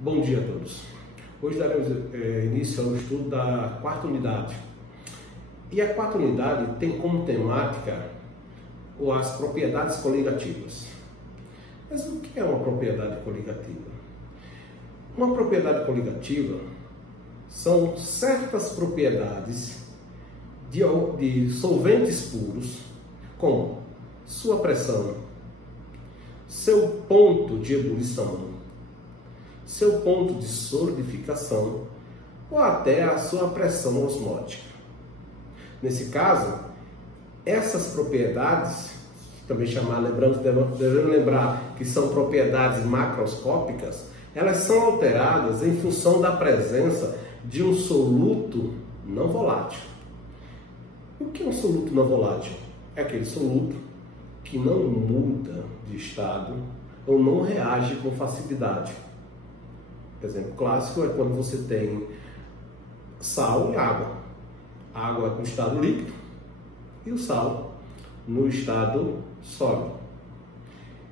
Bom dia a todos. Hoje daremos início ao estudo da quarta unidade. E a quarta unidade tem como temática as propriedades coligativas. Mas o que é uma propriedade coligativa? Uma propriedade coligativa são certas propriedades de solventes puros, como sua pressão, seu ponto de ebulição, seu ponto de solidificação ou até a sua pressão osmótica. Nesse caso, essas propriedades, também devemos lembrar que são propriedades macroscópicas, elas são alteradas em função da presença de um soluto não volátil. O que é um soluto não volátil? É aquele soluto que não muda de estado ou não reage com facilidade. Exemplo clássico é quando você tem sal e água. A água no estado líquido e o sal no estado sólido.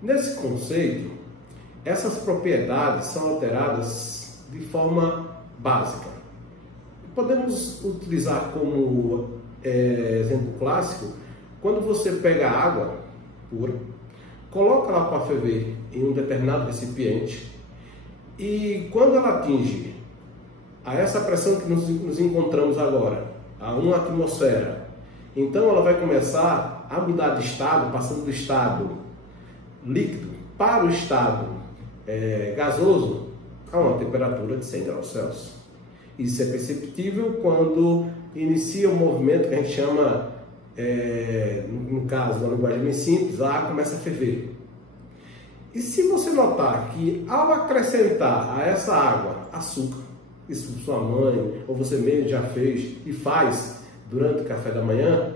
Nesse conceito, essas propriedades são alteradas de forma básica. Podemos utilizar como exemplo clássico, quando você pega a água pura, coloca ela para ferver em um determinado recipiente, e quando ela atinge a essa pressão que nos encontramos agora, a 1 atmosfera, então ela vai começar a mudar de estado, passando do estado líquido para o estado gasoso a uma temperatura de 100 graus Celsius. Isso é perceptível quando inicia o movimento que a gente chama, no caso, na linguagem bem simples, a água começa a ferver. E se você notar que ao acrescentar a essa água açúcar, isso sua mãe ou você mesmo já fez e faz durante o café da manhã,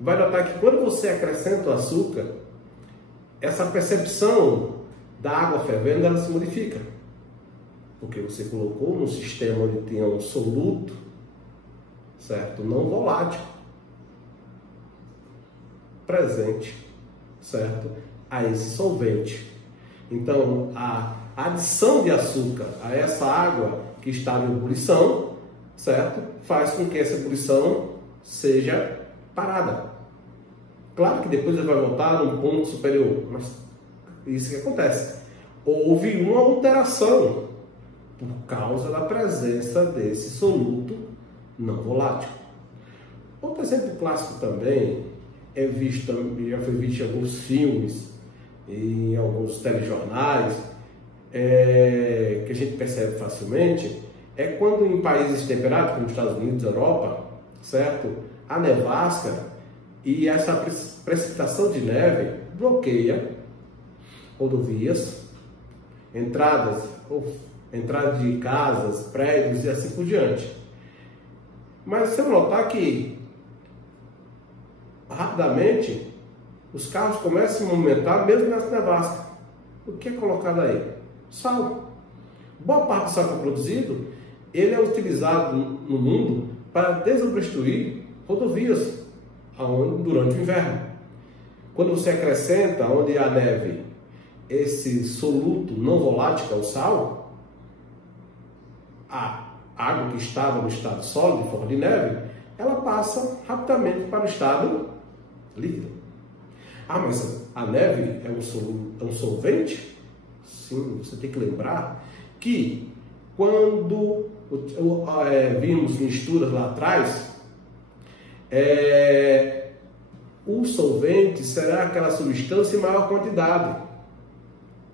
vai notar que quando você acrescenta o açúcar, essa percepção da água fervendo ela se modifica. Porque você colocou num sistema onde tinha um soluto, certo? Não volátil, presente, certo? A esse solvente. Então, a adição de açúcar a essa água que estava em ebulição, certo? Faz com que essa ebulição seja parada. Claro que depois ele vai voltar a um ponto superior, mas isso que acontece. Houve uma alteração por causa da presença desse soluto não volátil. Outro exemplo clássico também já foi visto em alguns filmes, em alguns telejornais, que a gente percebe facilmente, é quando em países temperados, como Estados Unidos, Europa, certo? A nevasca e essa precipitação de neve bloqueia rodovias, entradas de casas, prédios e assim por diante. Mas você vai notar que rapidamente os carros começam a se movimentar mesmo nessa nevasca. O que é colocado aí? Sal. Boa parte do sal que é produzido, ele é utilizado no mundo para desobstruir rodovias durante o inverno. Quando você acrescenta onde há neve esse soluto não volátil, que é o sal, a água que estava no estado sólido, em forma de neve, ela passa rapidamente para o estado líquido. Ah, mas a neve é um solvente? Sim, você tem que lembrar que quando vimos misturas lá atrás, o solvente será aquela substância em maior quantidade.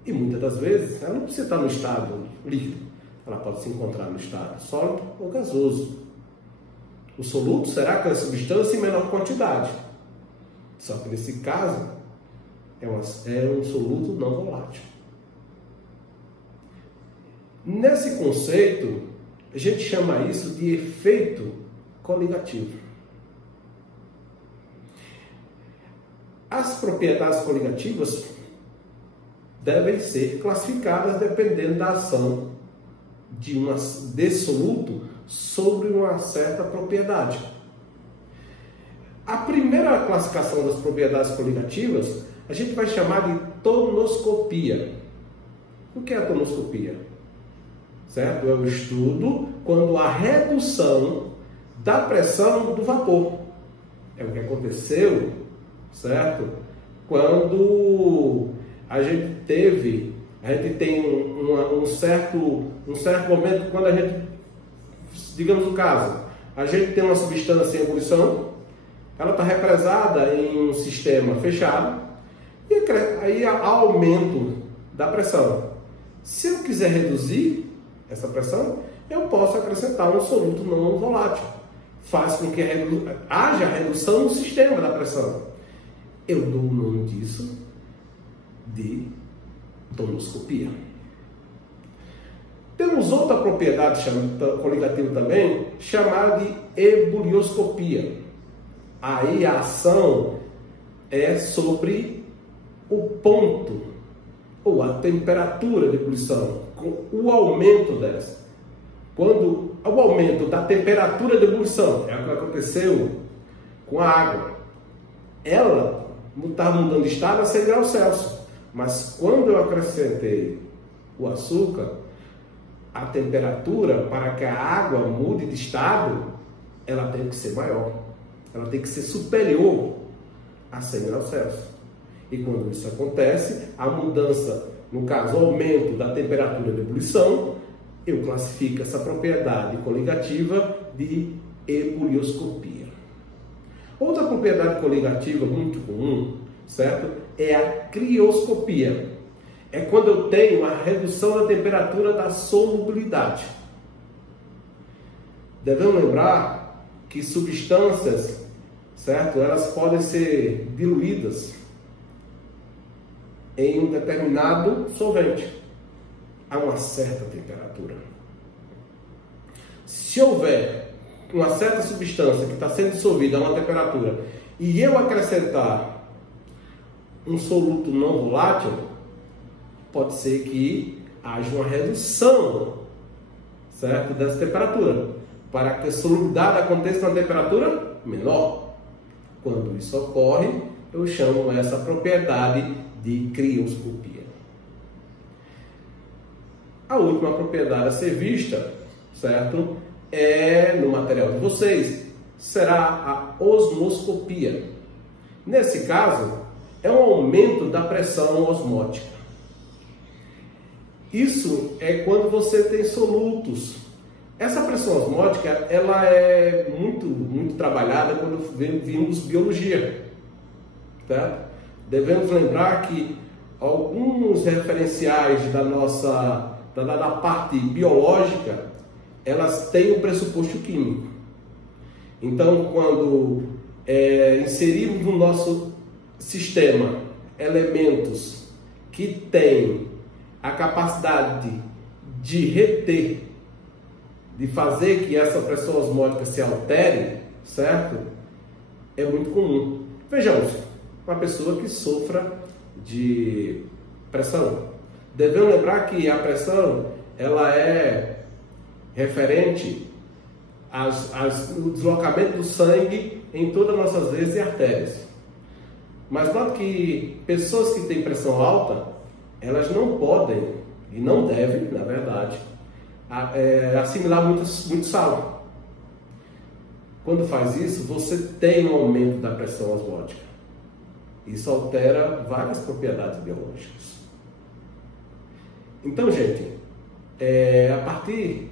E muitas das vezes ela não precisa estar no estado líquido, ela pode se encontrar no estado sólido ou gasoso. O soluto será aquela substância em menor quantidade. Só que nesse caso é um soluto não volátil. Nesse conceito, a gente chama isso de efeito coligativo. As propriedades coligativas devem ser classificadas dependendo da ação desse soluto sobre uma certa propriedade. A primeira classificação das propriedades coligativas a gente vai chamar de tonoscopia. O que é a tonoscopia? certo? É o estudo quando a redução da pressão do vapor. É o que aconteceu, certo? Quando a gente tem um certo momento, quando a gente, digamos o caso, a gente tem uma substância em ebulição, ela está represada em um sistema fechado, e aí há aumento da pressão. Se eu quiser reduzir essa pressão, eu posso acrescentar um soluto não volátil. Faz com que haja redução no sistema da pressão. Eu dou o nome disso de tonoscopia. Temos outra propriedade coligativa também, chamada de ebulioscopia. Aí a ação é sobre o ponto ou a temperatura de ebulição, com o aumento dessa. Quando o aumento da temperatura de ebulição, é o que aconteceu com a água, ela está mudando de estado a 100 graus Celsius, mas quando eu acrescentei o açúcar, a temperatura para que a água mude de estado, ela tem que ser maior, ela tem que ser superior a 100 graus Celsius. E quando isso acontece, a mudança, no caso, o aumento da temperatura de ebulição, eu classifico essa propriedade coligativa de ebulioscopia. Outra propriedade coligativa muito comum, certo? É a crioscopia. É quando eu tenho a redução da temperatura da solubilidade. Devemos lembrar que substâncias, certo? Elas podem ser diluídas em um determinado solvente a uma certa temperatura. Se houver uma certa substância que está sendo dissolvida a uma temperatura e eu acrescentar um soluto não volátil, pode ser que haja uma redução, certo, dessa temperatura, para que a solubilidade aconteça na temperatura menor. Quando isso ocorre, eu chamo essa propriedade de crioscopia. A última propriedade a ser vista, certo, é no material de vocês, será a osmoscopia. Nesse caso, é um aumento da pressão osmótica. Isso é quando você tem solutos. Essa pressão osmótica, ela é muito trabalhada quando vimos biologia, tá? Devemos lembrar que alguns referenciais da parte biológica, elas têm um pressuposto químico. Então, quando inserimos no nosso sistema elementos que têm a capacidade de reter, de fazer que essa pressão osmótica se altere, certo? É muito comum. Vejamos, uma pessoa que sofra de pressão. Devemos lembrar que a pressão, ela é referente ao deslocamento do sangue em todas as nossas veias e artérias. Mas note que pessoas que têm pressão alta, elas não podem, e não devem, na verdade, assimilar muito sal. Quando faz isso, você tem um aumento da pressão osmótica. Isso altera várias propriedades biológicas. Então, gente, a partir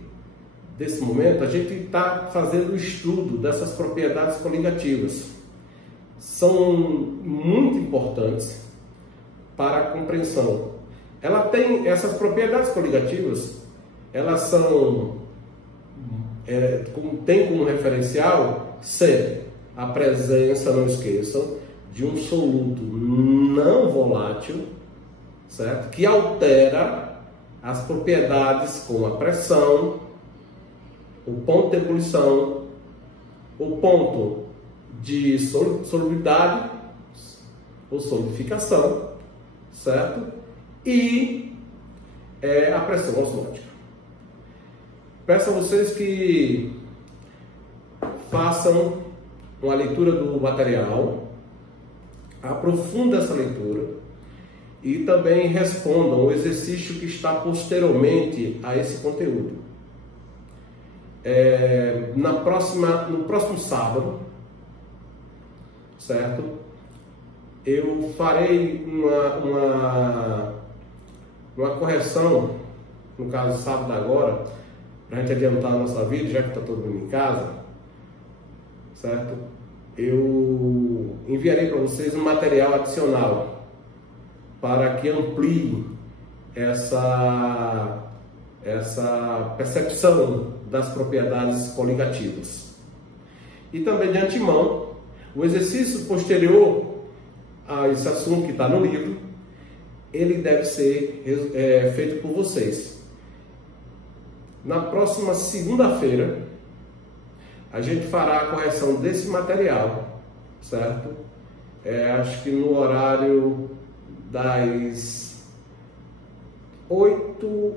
desse momento, a gente está fazendo o estudo dessas propriedades coligativas. São muito importantes para a compreensão. Ela tem essas propriedades coligativas, elas são tem como referencial sempre a presença, não esqueçam, de um soluto não volátil, certo? Que altera as propriedades como a pressão, o ponto de ebulição, o ponto de solubilidade ou solidificação, certo? E a pressão osmótica. Peço a vocês que façam uma leitura do material, aprofundem essa leitura e também respondam o exercício que está posteriormente a esse conteúdo. No próximo sábado, certo? Eu farei uma correção, no caso sábado agora, para a gente adiantar a nossa vida, já que está todo mundo em casa, certo? Eu enviarei para vocês um material adicional para que amplie essa percepção das propriedades coligativas. E também de antemão, o exercício posterior a esse assunto que está no livro, ele deve ser feito por vocês. Na próxima segunda-feira, a gente fará a correção desse material, certo? Acho que no horário das 8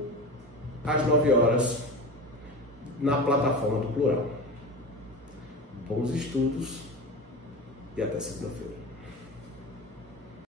às 9 horas, na plataforma do Plural. Bons estudos e até segunda-feira.